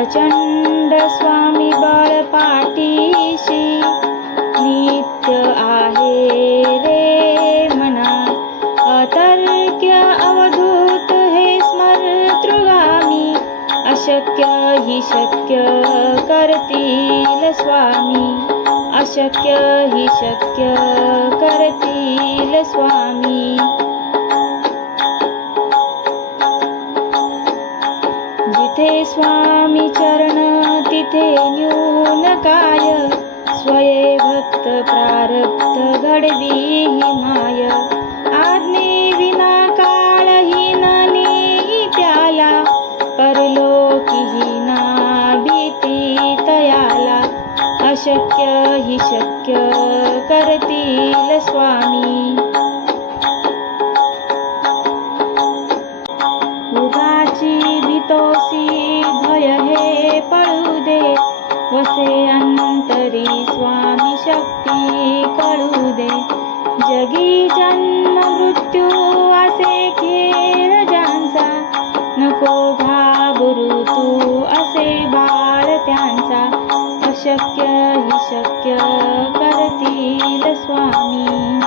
प्रचंड स्वामी बळपाठीशी नित्य आहे रे मना. अतर्क्य अवधूत हे स्मर्तृगामी, अशक्य हि शक्य करतील स्वामी. अशक्य हि शक्य करतील स्वामी. जिथे स्वामी चरण तिथे न्यून काय, स्वये भक्त प्रारब्ध घडवी ही माय. आज्ञे विना काळहीन नेई त्याला, परलोकीहीना भीती तयाला. अशक्य हि शक्य करतील स्वामी. उगाची भीतोसी भय हे पळू दे, वसे अंतरी स्वामी शक्ती कळू दे. जगी जन्म मृत्यू असे खेळ ज्यांचा, नको घाबरू तू असे बाळ त्यांचा. अशक्य हि शक्य करतील स्वामी.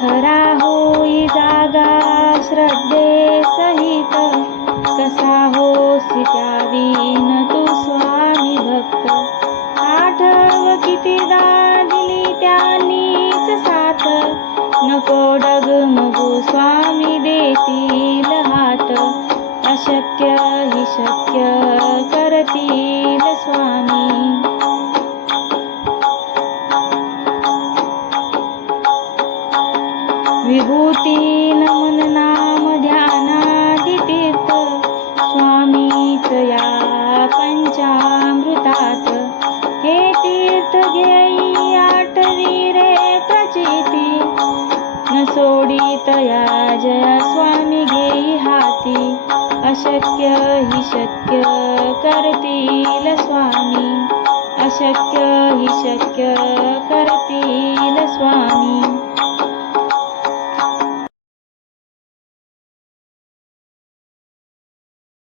खरा होई जागा श्रद्धे सहित, कसा होसी त्यावीन तू स्वामी भक्त. आठव कितीदा दिली त्यांनीच साथ, नको डगमगू स्वामी देतील हात. अशक्य हि शक्य करतील स्वामी. विभूती नमन नाम ध्यानादि तीर्थ, स्वामीच या पंचामृतात. हे तीर्थ घेई आठवी रे प्रचिती, न सोडी तया जया स्वामी घेई हाती. अशक्य हि शक्य करतील स्वामी. अशक्य हि शक्य करतील स्वामी.